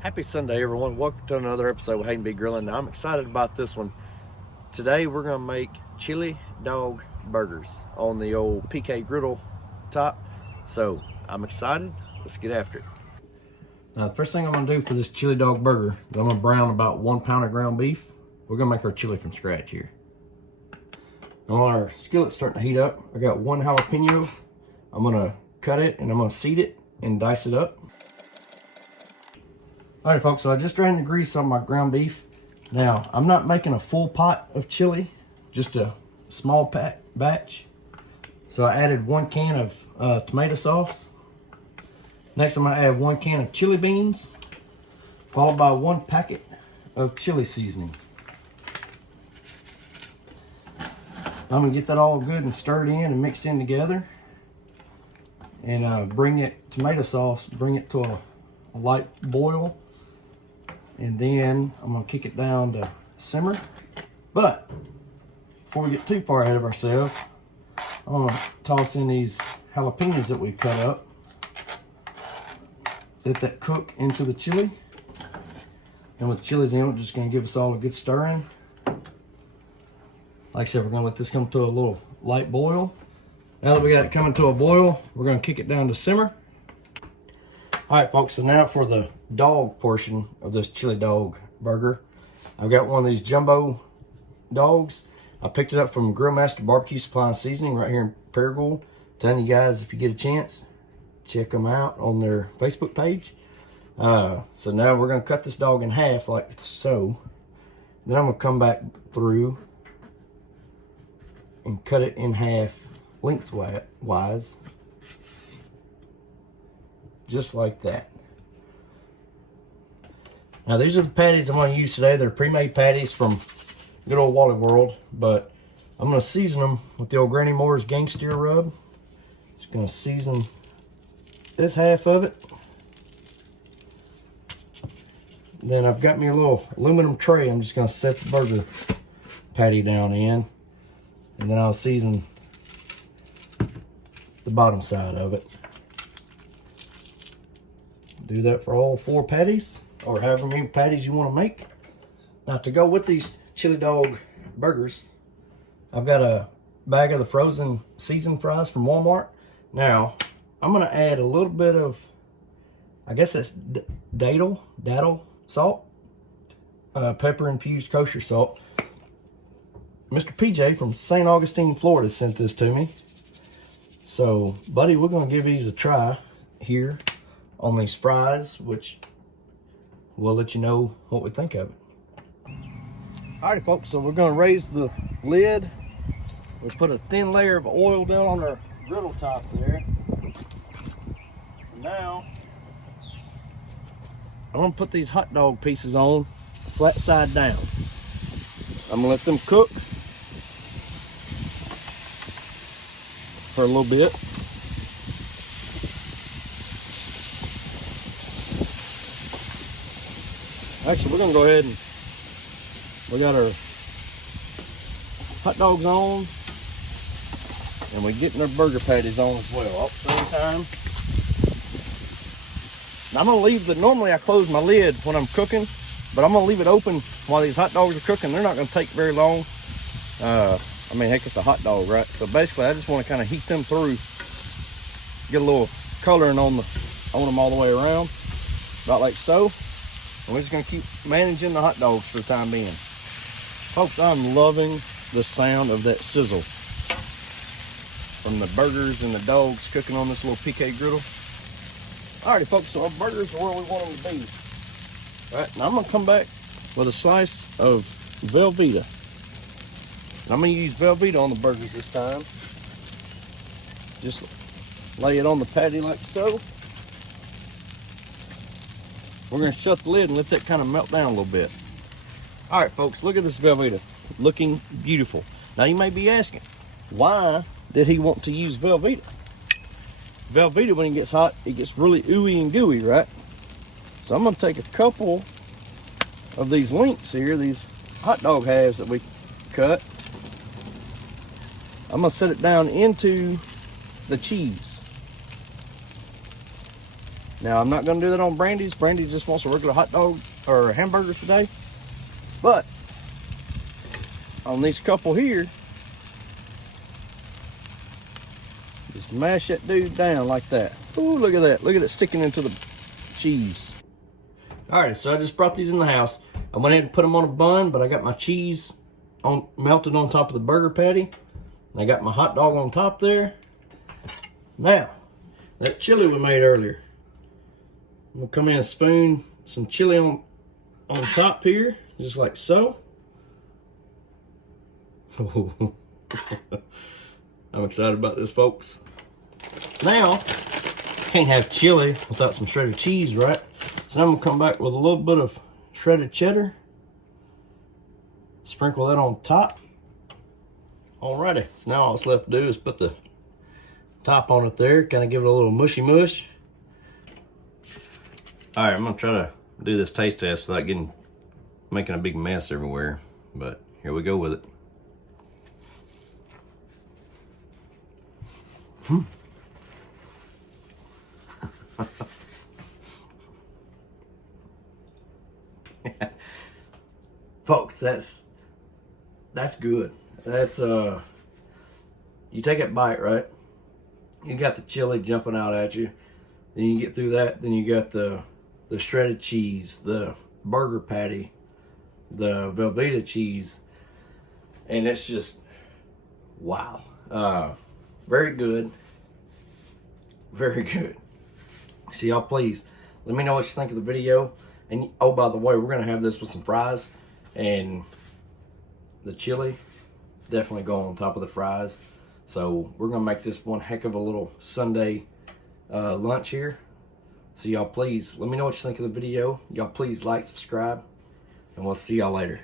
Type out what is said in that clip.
Happy Sunday, everyone. Welcome to another episode with Hayden B. Grilling. Now, I'm excited about this one. Today, we're going to make chili dog burgers on the old PK griddle top. So, I'm excited. Let's get after it. Now, the first thing I'm going to do for this chili dog burger is I'm going to brown about 1 pound of ground beef. We're going to make our chili from scratch here. Now, our skillet's starting to heat up. I got 1 jalapeno. I'm going to cut it and I'm going to seed it and dice it up. Alright folks, so I just drained the grease on my ground beef. Now, I'm not making a full pot of chili, just a small batch. So I added 1 can of tomato sauce. Next I'm going to add 1 can of chili beans, followed by 1 packet of chili seasoning. I'm going to get that all good and stirred in and mixed in together. And bring it, tomato sauce, bring it to a light boil. And then I'm going to kick it down to simmer. But before we get too far ahead of ourselves, I'm going to toss in these jalapenos that we cut up. Let that cook into the chili. And with the chilies in it, just going to give us all a good stirring. Like I said, we're going to let this come to a little light boil. Now that we got it coming to a boil, we're going to kick it down to simmer. Alright folks, so now for the dog portion of this chili dog burger. I've got one of these jumbo dogs. I picked it up from Grill Master Barbecue Supply and Seasoning right here in Paragould. Telling you guys, if you get a chance, check them out on their Facebook page. So now we're going to cut this dog in half like so. Then I'm going to come back through and cut it in half lengthwise. Just like that. Now these are the patties I'm going to use today. They're pre-made patties from good old Wally World, but I'm going to season them with the old Granny Moore's gang steer rub. Just going to season this half of it. Then I've got me a little aluminum tray. I'm just going to set the burger patty down in, and then I'll season the bottom side of it. Do that for all 4 patties, or however many patties you want to make. Now to go with these chili dog burgers, I've got a bag of the frozen seasoned fries from Walmart. Now, I'm going to add a little bit of, I guess that's daddle salt, pepper infused kosher salt. Mr. PJ from St. Augustine, Florida sent this to me. So, buddy, we're going to give these a try here on these fries, which we'll let you know what we think of it. Alrighty folks, so we're going to raise the lid. We put a thin layer of oil down on our griddle top there. So now I'm going to put these hot dog pieces on flat side down. I'm going to let them cook for a little bit. Actually, we're going to go ahead and we got our hot dogs on, and we're getting our burger patties on as well all at the same time. Now I'm going to leave normally I close my lid when I'm cooking, but I'm going to leave it open while these hot dogs are cooking. They're not going to take very long. I mean, heck, it's a hot dog, right? So basically, I just want to kind of heat them through, get a little coloring on them all the way around, about like so. And we're just going to keep managing the hot dogs for the time being. Folks, I'm loving the sound of that sizzle from the burgers and the dogs cooking on this little PK griddle. Alrighty, folks, so our burgers are where we want them to be. Alright, now I'm going to come back with a slice of Velveeta. And I'm going to use Velveeta on the burgers this time. Just lay it on the patty like so. We're going to shut the lid and let that kind of melt down a little bit. All right, folks, look at this Velveeta. Looking beautiful. Now, you may be asking, why did he want to use Velveeta? Velveeta, when it gets hot, it gets really ooey and gooey, right? So I'm going to take a couple of these links here, these hot dog halves that we cut. I'm going to set it down into the cheese. Now, I'm not going to do that on Brandy's. Brandy just wants a regular hot dog or hamburger today. But on these couple here, just mash that dude down like that. Ooh, look at that. Look at it sticking into the cheese. All right, so I just brought these in the house. I went ahead and put them on a bun, but I got my cheese melted on top of the burger patty. I got my hot dog on top there. Now, that chili we made earlier. I'm gonna come in and spoon some chili on top here, just like so. I'm excited about this, folks. Now, can't have chili without some shredded cheese, right? So I'm gonna come back with a little bit of shredded cheddar. Sprinkle that on top. Alrighty, so now all that's left to do is put the top on it there, kind of give it a little mushy mush. All right, I'm gonna try to do this taste test without making a big mess everywhere, but here we go with it. Folks, that's good. That's you take a bite, right? You got the chili jumping out at you. Then you get through that, then you got the shredded cheese, the burger patty, the Velveeta cheese, and it's just wow. Very good. Very good. So y'all, please let me know what you think of the video. And oh, by the way, we're gonna have this with some fries, and the chili definitely go on top of the fries. So we're gonna make this one heck of a little Sunday lunch here. So y'all, please let me know what you think of the video. Y'all please like, subscribe, and we'll see y'all later.